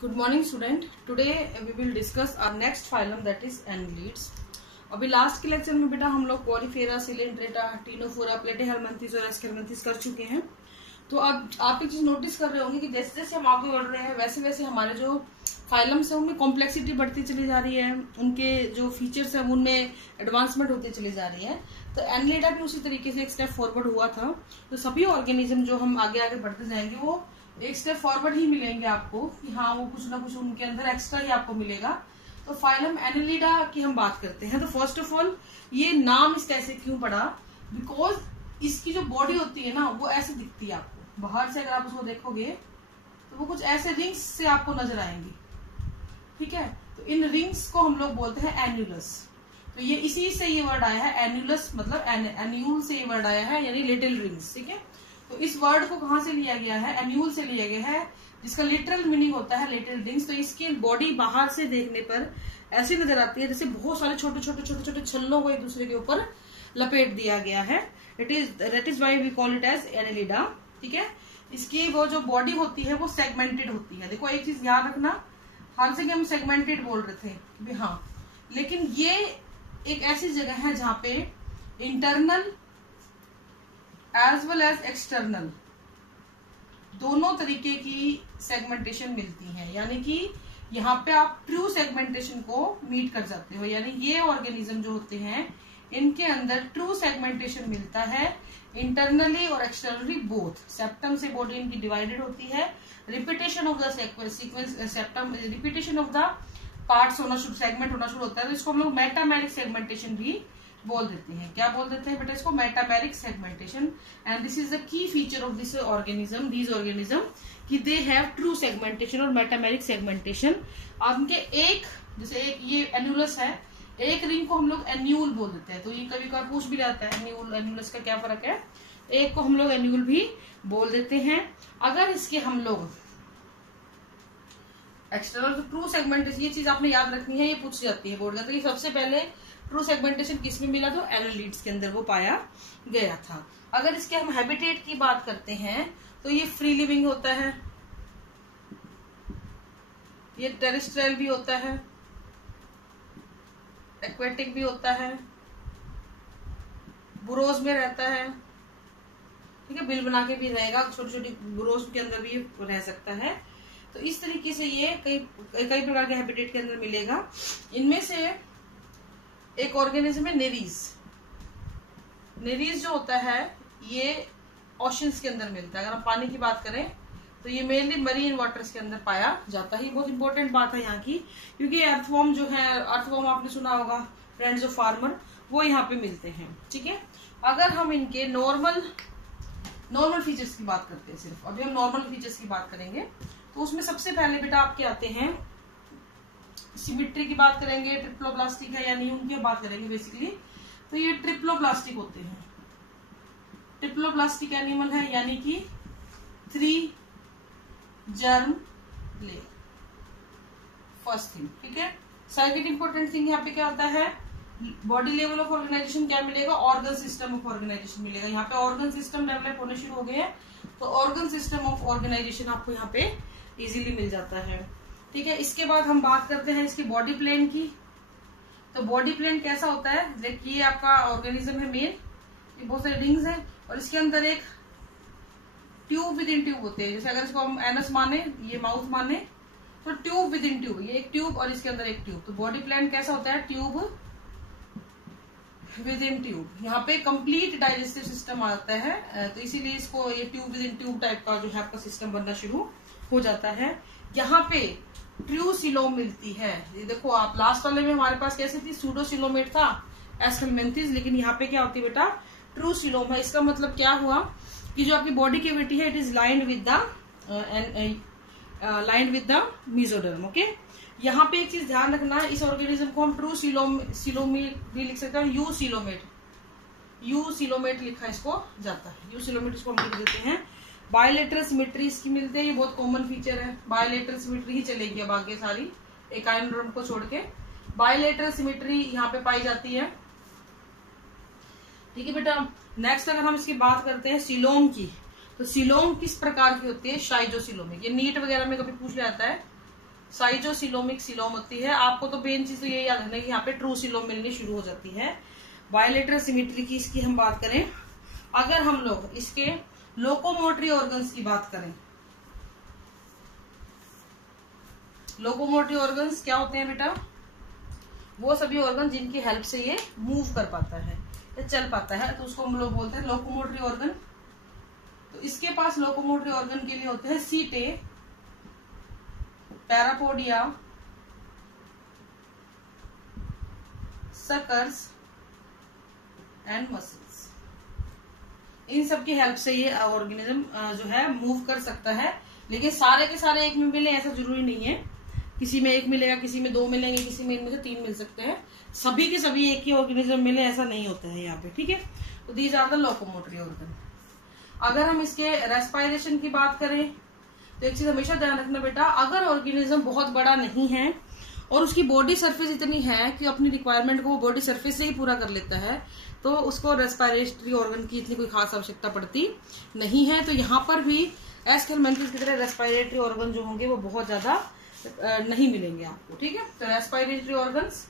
Good morning student. Today we will discuss our next phylum that is annelids. अभी last के lecture में बेटा हम लोग पोरिफेरा, सिलेंड्रेटा, टीनोफोरा, प्लेटीहेल्मिन्थस और एस्केल्मिन्थस कर चुके हैं। तो अब आप एक चीज नोटिस कर रहे होंगे कि जैसे जैसे हम आगे बढ़ रहे हैं वैसे वैसे हमारे जो फाइलम्स है उनमें कॉम्प्लेक्सिटी बढ़ती चली जा रही है, उनके जो फीचर्स है उनमें एडवांसमेंट होती चली जा रही है। तो एनलिडा भी उसी तरीके से एक स्टेप फॉरवर्ड हुआ था। तो सभी ऑर्गेनिज्म जो हम आगे आगे बढ़ते जाएंगे वो एक स्टेप फॉरवर्ड ही मिलेंगे आपको कि हाँ वो कुछ ना कुछ उनके अंदर एक्स्ट्रा ही आपको मिलेगा। तो फाइलम एनलिडा की हम बात करते हैं। तो फर्स्ट ऑफ ऑल ये नाम इसका ऐसे क्यों पड़ा, बिकॉज इसकी जो बॉडी होती है ना वो ऐसे दिखती है आपको बाहर से। अगर आप उसको देखोगे तो वो कुछ ऐसे रिंग्स से आपको नजर आएंगी, ठीक है। तो इन रिंग्स को हम लोग बोलते हैं एन्यूलस। तो ये इसी से ये वर्ड आया है, एन्यूलस मतलब एन्यूल से ये वर्ड आया है, यानी लिटिल रिंग्स, ठीक है। तो इस वर्ड को कहां से लिया गया है, एन्यूल से लिया गया है, जिसका लिटरल मीनिंग होता है लिटिल रिंग्स। तो इसकी बॉडी बाहर से देखने पर ऐसी नजर आती है जैसे बहुत सारे छोटे छोटे छोटे छोटे छल्लों को एक दूसरे के ऊपर लपेट दिया गया है। That is why we call it as Annelida, ठीक है। इसकी वो जो बॉडी होती है वो सेगमेंटेड होती है। देखो एक चीज याद रखना, हर जगह हम सेगमेंटेड बोल रहे थे भी हाँ, लेकिन ये एक ऐसी जगह है जहां पे internal as well as external दोनों तरीके की सेगमेंटेशन मिलती है। यानी कि यहाँ पे आप ट्रू सेगमेंटेशन को मीट कर जाते हो, यानी ये ऑर्गेनिज्म जो होते हैं इनके अंदर ट्रू सेगमेंटेशन मिलता है इंटरनली और एक्सटर्नली बोथ। सेप्टम से बॉडी इनकी डिवाइडेड होती है, repetition of the sequence septum, repetition of the parts होना शुरू, सेगमेंट होना शुरू होता है। तो इसको हम लोग मेटामेरिक सेगमेंटेशन भी बोल देते हैं। क्या बोल देते हैं बेटा इसको, metameric segmentation. And this is the key feature of this organism, these organism, कि दे हैव ट्रू सेगमेंटेशन और मेटामेरिक सेगमेंटेशन। अब इनके एक, जैसे एक ये एन्यूलस है, एक रिंग को हम लोग एन्यूल बोल देते हैं। तो ये कभी कभी पूछ भी जाता है एन्यूल एन्यूलस का क्या फर्क है। एक को हम लोग एन्यूल भी बोल देते हैं। अगर इसके हम लोग एक्सटर्नल ट्रू सेगमेंटेशन, ये चीज आपने याद रखनी है, ये पूछ जाती है बोर्ड का। तो ये सबसे पहले ट्रू सेगमेंटेशन किस में मिला, तो एनलिड्स के अंदर वो पाया गया था। अगर इसके हम हैबिटेट की बात करते हैं तो ये फ्री लिविंग होता है, ये टेरेस्ट्रियल भी होता है, एक्वेटिक भी होता है, बुरोज में रहता है, ठीक है, बिल बना के भी रहेगा, छोटी छोटी बुरोज के अंदर भी रह सकता है। तो इस तरीके से ये कई प्रकार के हैबिटेट के अंदर मिलेगा। इनमें से एक ऑर्गेनिज्म है नेरीज। नेरीज जो होता है ये ओशंस के अंदर मिलता है। अगर हम पानी की बात करें तो ये मेनली मरीन वाटर्स के अंदर पाया जाता है। बहुत इंपॉर्टेंट बात है यहाँ की, क्योंकि अर्थवॉर्म जो है, अर्थवॉर्म आपने सुना होगा, फ्रेंड्स ऑफ फार्मर, वो यहाँ पे मिलते हैं, ठीक है। अगर हम इनके नॉर्मल फीचर्स की बात करते हैं, सिर्फ अभी हम नॉर्मल फीचर्स की बात करेंगे, तो उसमें सबसे पहले बेटा आपके आते हैं, सिमिट्री की बात करेंगे, ट्रिप्लोब्लास्टिक है या नहीं उनकी बात करेंगे बेसिकली। तो ये ट्रिप्लोब्लास्टिक होते हैं, ट्रिप्लोब्लास्टिक एनिमल है, यानी कि 3 जर्म ले, फर्स्ट थिंग, ठीक है। सेकंड इंपॉर्टेंट थिंग यहाँ पे क्या होता है, बॉडी लेवल ऑफ ऑर्गेनाइजेशन क्या मिलेगा, ऑर्गन सिस्टम ऑफ ऑर्गेनाइजेशन मिलेगा। यहाँ पे ऑर्गन सिस्टम डेवलप होने शुरू हो गए हैं, तो ऑर्गन सिस्टम ऑफ ऑर्गेनाइजेशन आपको यहाँ पे इजीली मिल जाता है, ठीक है। इसके बाद हम बात करते हैं इसकी बॉडी प्लेन की। तो बॉडी प्लेन कैसा होता है, देखिए आपका ऑर्गेनिज्म है मेन, ये बहुत सारे रिंग्स हैं और इसके अंदर एक ट्यूब विद इन ट्यूब होते हैं। जैसे अगर इसको हम एनस माने, ये माउथ माने, तो ट्यूब विद इन ट्यूब, ये एक ट्यूब और इसके अंदर एक ट्यूब। तो बॉडी प्लान कैसा होता है, ट्यूब विद इन ट्यूब। यहाँ पे कंप्लीट डाइजेस्टिव सिस्टम आता है, तो इसीलिए इसको ये tube with in tube type का जो है आपका सिस्टम बनना शुरू हो जाता है। यहाँ पे ट्रू सिलोम मिलती है। ये देखो आप लास्ट वाले में हमारे पास कैसे थी, सूडो सिलोमेट था, एस्केल्मिन्थस, लेकिन यहाँ पे क्या होती है बेटा, ट्रू सिलोम है। इसका मतलब क्या हुआ कि जो आपकी बॉडी कैविटी है it is lined with the mesoderm, okay. यहाँ पे एक चीज ध्यान रखना, इस ऑर्गेनिज्म को हम ट्रू सिलोमेट भी लिख सकते हैं, यू सिलोमेट लिखा इसको जाता है, यू सिलोमेट इसको हम लिख देते हैं। बायोलेटरल सिमेट्री इसकी मिलती है, ये बहुत कॉमन फीचर है, बायोलेटरल सिमेट्री ही चलेगी अब आगे सारी, एकाइनोड्रम को छोड़ के बायोलेटरल सिमेट्री यहाँ पे पाई जाती है, ठीक है बेटा। नेक्स्ट अगर हम इसकी बात करते हैं सिलोम की, तो सिलोम किस प्रकार की होती है, शाइजोसिलोमिक। ये नीट वगैरह में कभी पूछ जाता है साइजोसिलोमिक सिलोम होती है। आपको तो मेन चीज तो यही याद रखना है कि यहाँ पे ट्रू सिलोम मिलनी शुरू हो जाती है। बायलेटरल सिमेट्री की इसकी हम बात करें, अगर हम लोग इसके लोकोमोटरी ऑर्गन्स की बात करें, लोकोमोटरी ऑर्गन्स क्या होते हैं बेटा? वो सभी ऑर्गन जिनकी हेल्प से ये मूव कर पाता है या चल पाता है, तो उसको हम लोग बोलते हैं लोकोमोटरी ऑर्गन। तो इसके पास लोकोमोटरी ऑर्गन के लिए होते हैं सीटे, पैरापोडिया, सकर्स एंड मसल्स। इन सब की हेल्प से ये ऑर्गेनिज्म जो है मूव कर सकता है। लेकिन सारे के सारे एक में मिले ऐसा जरूरी नहीं है, किसी में एक मिलेगा, किसी में दो मिलेंगे, किसी में इनमें से 3 मिल सकते हैं। सभी के सभी एक ही ऑर्गेनिज्म मिले ऐसा नहीं होता है यहाँ पे, ठीक है। तो these are the locomotory organ. अगर हम इसके रेस्पायरेशन की बात करें तो एक चीज हमेशा ध्यान रखना बेटा, अगर ऑर्गेनिज्म बहुत बड़ा नहीं है और उसकी बॉडी सरफेस इतनी है कि अपनी रिक्वायरमेंट को वो बॉडी सरफेस से ही पूरा कर लेता है, तो उसको रेस्पायरेटरी ऑर्गन की इतनी कोई खास आवश्यकता पड़ती नहीं है। तो यहाँ पर भी एस्केलमेंथिस की तरह रेस्पायरेटरी ऑर्गन जो होंगे वो बहुत ज्यादा नहीं मिलेंगे आपको, ठीक है। तो रेस्पायरेटरी ऑर्गन्स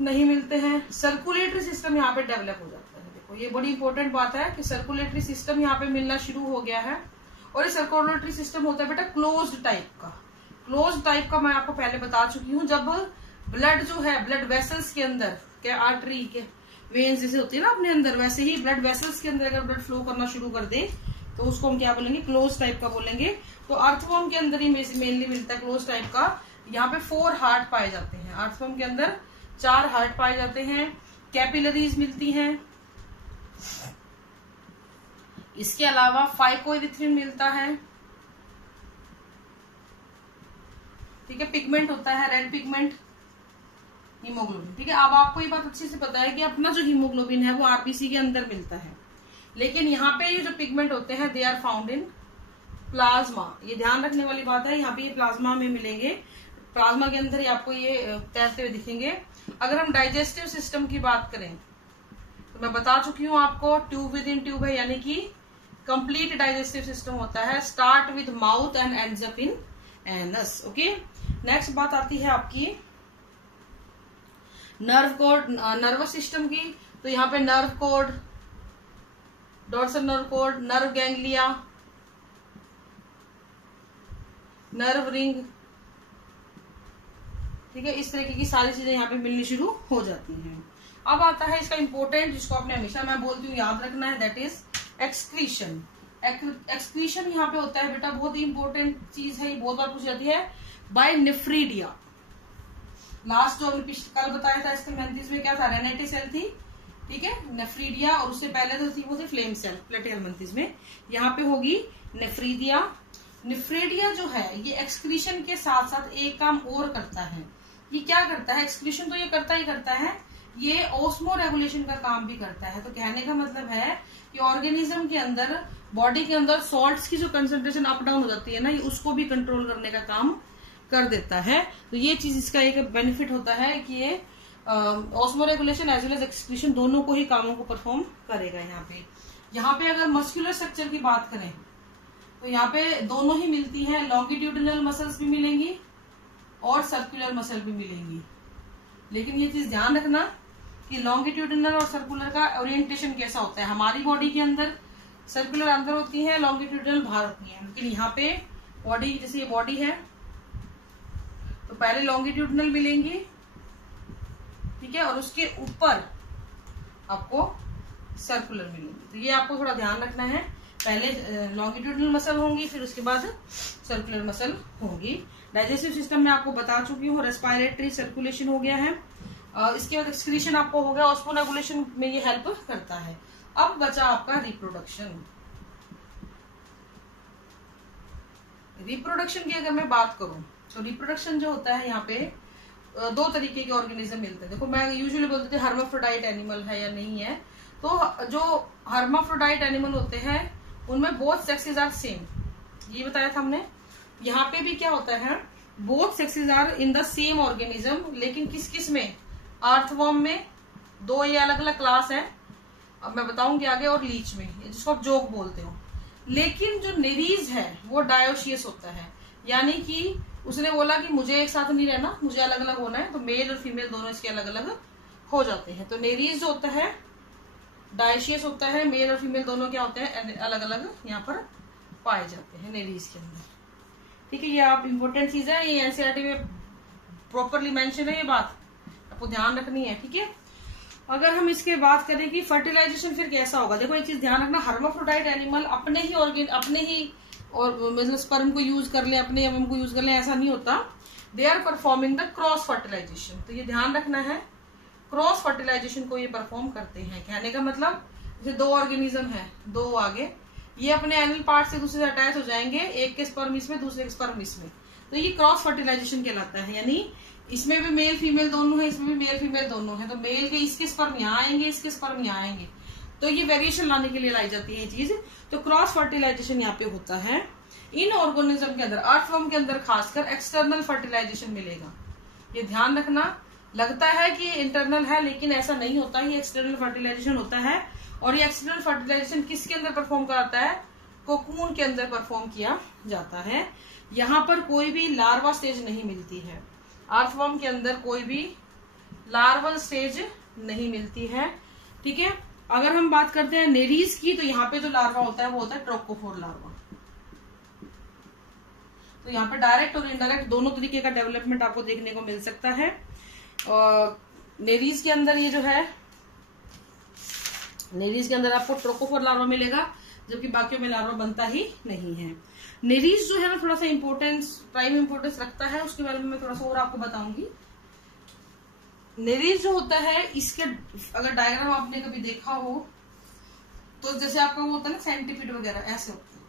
नहीं मिलते हैं। सर्कुलेटरी सिस्टम यहाँ पे डेवलप हो जाता है। देखो ये बड़ी इंपॉर्टेंट बात है कि सर्कुलेटरी सिस्टम यहाँ पे मिलना शुरू हो गया है। और ये सर्कुलेटरी सिस्टम होता है बेटा क्लोज्ड टाइप का। क्लोज्ड टाइप का मैं आपको पहले बता चुकी हूँ। जब ब्लड जो है ब्लड वेसल्स के अंदर, क्या आर्टरी के वेन्स जैसे होती है ना अपने अंदर, वैसे ही ब्लड वेसल्स के अंदर अगर ब्लड फ्लो करना शुरू कर दे तो उसको हम क्या बोलेंगे? क्लोज टाइप का बोलेंगे। तो अर्थवर्म के अंदर ही मेनली मिलता है क्लोज टाइप का। यहाँ पे 4 हार्ट पाए जाते हैं। अर्थवर्म के अंदर 4 हार्ट पाए जाते हैं। कैपिलरीज मिलती हैं। इसके अलावा फाइकोइरिथ्रिन मिलता है, ठीक है। पिगमेंट होता है रेड पिगमेंट, हीमोग्लोबिन, ठीक है। अब आपको ये बात अच्छे से पता है कि अपना जो हीमोग्लोबिन है वो आरबीसी के अंदर मिलता है, लेकिन यहाँ पे ये जो पिगमेंट होते हैं they are found in plasma. ये ध्यान रखने वाली बात है, यहाँ पे ये प्लाज्मा में मिलेंगे। प्लाज्मा के अंदर ही आपको ये तैरते हुए दिखेंगे। अगर हम डाइजेस्टिव सिस्टम की बात करें तो मैं बता चुकी हूँ आपको, ट्यूब विद इन ट्यूब है, यानी कि कंप्लीट डाइजेस्टिव सिस्टम होता है। Start with mouth and ends up in anus, okay. Next बात आती है आपकी नर्व कोड, नर्वस सिस्टम की। तो यहाँ पे nerve code, dorsal nerve code, nerve ganglia, nerve ring, ठीक है। इस तरीके की सारी चीजें यहाँ पे मिलनी शुरू हो जाती हैं। अब आता है इसका इंपॉर्टेंट, जिसको आपने हमेशा मैं बोलती हूँ याद रखना है, दैट इज एक्सक्रीशन। एक्सक्रीशन यहाँ पे होता है बेटा, बहुत ही इंपॉर्टेंट चीज है, ये बहुत बार पूछी जाती है, बाय नेफ्रीडिया। लास्ट जो हमने कल बताया था एस्केलमेंथिस में क्या था? रेनेटी सेल थी, ठीक है, नेफ्रीडिया। और उससे पहले जो थी वो थी फ्लेम सेल प्लेटिहेलमिन्थिस में। यहाँ पे होगी नेफ्रीडिया। नेफ्रीडिया जो है ये एक्सक्रीशन के साथ साथ एक काम और करता है। ये क्या करता है? एक्सक्रीशन तो ये करता ही करता है, ये ऑस्मो रेगुलेशन का काम भी करता है। तो कहने का मतलब है कि ऑर्गेनिज्म के अंदर, बॉडी के अंदर सॉल्ट्स की जो कंसंट्रेशन अप डाउन हो जाती है ना, ये उसको भी कंट्रोल करने का काम कर देता है। तो ये चीज इसका एक बेनिफिट होता है कि ये osmoregulation as well as excretion दोनों को ही कामों को परफॉर्म करेगा। यहाँ पे अगर मस्कुलर स्ट्रक्चर की बात करें तो यहाँ पे दोनों ही मिलती हैं। लॉन्गिट्यूडिनल मसल्स भी मिलेंगी और सर्कुलर मसल भी मिलेंगी। लेकिन ये चीज ध्यान रखना कि लॉन्गिट्यूडिनल और सर्कुलर का ओरिएंटेशन कैसा होता है। हमारी बॉडी के अंदर सर्कुलर अंदर होती है, लॉन्गिट्यूडिनल बाहर होती है। लेकिन यहाँ पे बॉडी, जैसे ये बॉडी है तो पहले लॉन्गिट्यूडिनल मिलेंगी, ठीक है, और उसके ऊपर आपको सर्कुलर मिलेंगी। तो ये आपको थोड़ा ध्यान रखना है, पहले लॉन्गिट्यूडिनल मसल होंगी, फिर उसके बाद सर्कुलर मसल होंगी। डाइजेस्टिव सिस्टम में आपको बता चुकी हूँ, रेस्पायरेटरी सर्कुलेशन हो गया है। इसके बाद एक्सक्रीशन आपको हो गया, ऑस्मो रेगुलेशन में ये हेल्प करता है। अब बचा आपका रिप्रोडक्शन। रिप्रोडक्शन की अगर मैं बात करूं तो रिप्रोडक्शन जो होता है यहाँ पे 2 तरीके के ऑर्गेनिज्म मिलते हैं। देखो मैं यूजुअली बोलती थी हर्माफ्रोडाइट एनिमल है या नहीं है, तो जो हर्माफ्रोडाइट एनिमल होते हैं उनमें बोथ सेक्सेस आर सेम, ये बताया था हमने। यहाँ पे भी क्या होता है, both sexes are in the same organism, लेकिन किस किस में? अर्थवर्म में 2 ये अलग अलग क्लास है, अब मैं बताऊंगी आगे, और लीच में, जिसको आप जोक बोलते हो। लेकिन जो नेरीज है वो डायोशियस होता है, यानी कि उसने बोला कि मुझे एक साथ नहीं रहना, मुझे अलग अलग होना है, तो मेल और फीमेल दोनों इसके अलग अलग हो जाते हैं। तो नेरीज जो होता है डायशियस होता है, मेल और फीमेल दोनों क्या होते हैं अलग अलग यहाँ पर पाए जाते हैं नेरीज के अंदर। ठीक है, ये आप इम्पोर्टेंट चीज है, ये एनसीईआरटी में प्रॉपरली मेंशन है, ये बात आपको ध्यान रखनी है। ठीक है, अगर हम इसके बात करें कि फर्टिलाइजेशन फिर कैसा होगा, देखो एक चीज ध्यान रखना, हर्माफ्रोडाइट एनिमल अपने ही और मतलब स्पर्म को यूज कर ले, अपने एवम को यूज कर ले, ऐसा नहीं होता। They are performing the cross fertilization. तो ये ध्यान रखना है, क्रॉस फर्टिलाइजेशन को ये परफॉर्म करते हैं। कहने का मतलब जैसे दो ऑर्गेनिज्म है, दो आगे, ये अपने एनिमल पार्ट से दूसरे से अटैच हो जाएंगे, एक के स्पर्म इसमें, दूसरे के स्पर्म इसमें, तो ये क्रॉस फर्टिलाइजेशन कहलाता है। यानी इसमें भी मेल फीमेल दोनों है, इसमें भी मेल फीमेल दोनों है, तो मेल के इसके स्पर्म यहाँ आएंगे, इसके स्पर्म यहाँ आएंगे, तो ये वेरिएशन लाने के लिए लाई जाती है ये चीज। तो क्रॉस फर्टिलाइजेशन यहाँ पे होता है। इन ऑर्गेनिज्म के अंदर, अर्थवर्म के अंदर खासकर एक्सटर्नल फर्टिलाइजेशन मिलेगा। ये ध्यान रखना, लगता है कि इंटरनल है लेकिन ऐसा नहीं होता, ये एक्सटर्नल फर्टिलाइजेशन होता है। और ये एक्सटर्नल फर्टिलाइजेशन किसके अंदर परफॉर्म कराता है, कोकून के अंदर परफॉर्म किया जाता है। यहाँ पर कोई भी लार्वा स्टेज नहीं मिलती है, अर्थवर्म के अंदर कोई भी लार्वल स्टेज नहीं मिलती है। ठीक है, अगर हम बात करते हैं नेरीज की, तो यहाँ पे जो लार्वा होता है वो होता है ट्रोकोफोर लार्वा। तो यहाँ पे डायरेक्ट और इनडायरेक्ट दोनों तरीके का डेवलपमेंट आपको देखने को मिल सकता है। और नेरीज के अंदर ये जो है, नेरीज के अंदर आपको ट्रोकोफोर लार्वा मिलेगा, जबकि बाकियों में लार्वा बनता ही नहीं है। नेरीज जो है ना थोड़ा सा इम्पोर्टेंस, प्राइम इम्पोर्टेंस रखता है, उसके बारे में मैं थोड़ा सा और आपको बताऊंगी। नेरीज जो होता है, इसके अगर डायग्राम आपने कभी देखा हो तो जैसे आपका वो होता है ना सेंटीपीड वगैरह, ऐसे होता है।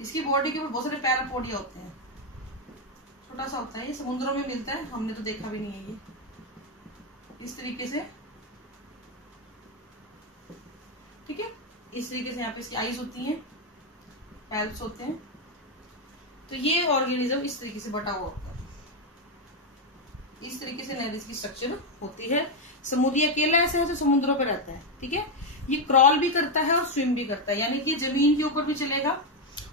इसकी बॉडी के ऊपर बहुत सारे पैरापोडिया होते हैं, छोटा सा होता है, ये समुद्रों में मिलता है, हमने तो देखा भी नहीं है। ये इस तरीके से, ठीक है, इस तरीके से यहाँ पे इसकी आईज होती हैं, पैल्प्स होते हैं। तो ये ऑर्गेनिज्म इस तरीके से बटा हुआ होता है, इस तरीके से नेरीज की स्ट्रक्चर होती है। समुद्री अकेला ऐसा है तो समुद्रों पे रहता है। ठीक है, ये क्रॉल भी करता है और स्विम भी करता है, यानी कि जमीन के ऊपर भी चलेगा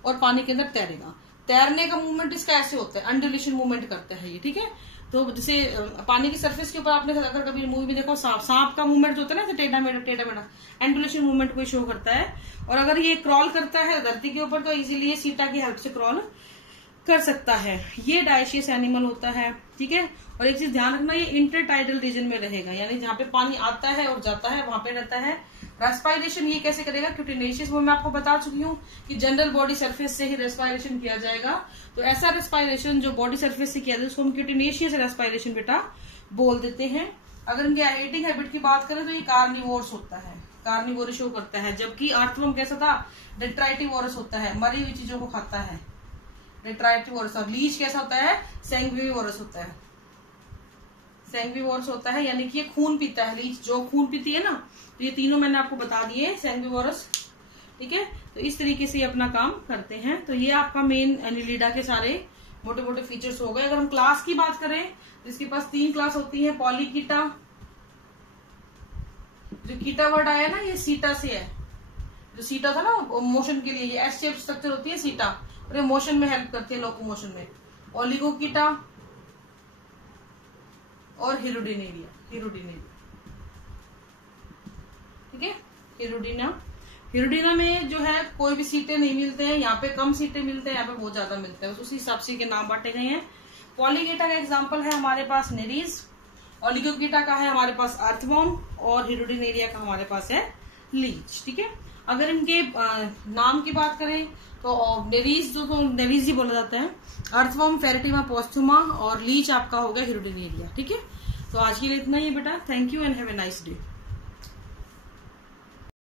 और पानी के अंदर तैरेगा। तैरने का मूवमेंट इसका ऐसे होता है, अंडुलेशन मूवमेंट करता है ये। ठीक है, तो जैसे पानी की सरफेस के ऊपर आपने अगर कभी मूवी में देखो, सांप का मूवमेंट जो होता है ना, टेढ़ा मेढ़ा एंडुलेशन मूवमेंट को शो करता है। और अगर ये क्रॉल करता है धरती के ऊपर, तो इजीली ये सीटा की हेल्प से क्रॉल कर सकता है। ये डायशियस एनिमल होता है। ठीक है, और एक चीज ध्यान रखना, ये इंटरटाइडल रीजन में रहेगा, यानी जहाँ पे पानी आता है और जाता है वहां पे रहता है। रेस्पायरेशन ये कैसे करेगा, क्यूटिनेशियस, वो मैं आपको बता चुकी हूँ कि जनरल बॉडी सरफेस से ही रेस्पायरेशन किया जाएगा। तो ऐसा रेस्पायरेशन जो बॉडी सरफेस से किया जाए उसको हम क्यूटिनेशियस रेस्पायरेशन बेटा बोल देते हैं। अगर इनके ईटिंग हैबिट की बात करें तो ये कार्निवोरस होता है, कार्निवोरस शो करता है। जबकि अर्थवर्म कैसा था, डेट्राइटिवोरस होता है, मरी हुई चीजों को खाता है, डेट्राइटिवोरस। और लीच कैसा होता है, सैंग्विवोरस होता है, सैंग्विवोरस होता है, यानी कि ये खून पीता है। लीच जो खून पीती है ना, तो ये तीनों मैंने आपको बता दिए सैंग्विवोरस। ठीक है, तो इस तरीके से ये अपना काम करते हैं। तो ये आपका मेन एनिलिडा के सारे मोटे मोटे फीचर्स हो गए। अगर हम क्लास की बात करें तो इसके पास 3 क्लास होती है। पॉलीकीटा, जो कीटा वर्ड आया ना, ये सीटा से है। जो सीटा था ना मोशन के लिए, ये एस शेप स्ट्रक्चर होती है सीटा, और ये मोशन में हेल्प करती है, लोकोमोशन में। ओलिगोकीटा और हिरुडिनेरिया, ठीक है, हिरुडिना में जो है कोई भी सीटें नहीं मिलते हैं, यहाँ पे कम सीटें मिलते हैं, यहाँ पे बहुत ज्यादा मिलते हैं, उसी हिसाब से के नाम बांटे गए हैं। पॉलीगेटा का एग्जांपल है हमारे पास नेरीज, ओलिगोगेटा का है हमारे पास अर्थवर्म, और हिरुडिनेरिया का हमारे पास है लीच। ठीक है, अगर इनके नाम की बात करें तो नेरीज जो तो नेरीज ही बोला जाता है, अर्थवर्म फेरेटिमा पोस्थुमा, और लीच आपका होगा हिरुडिनेरिया। ठीक है, तो आज के लिए इतना ही बेटा। Thank you and have a nice day.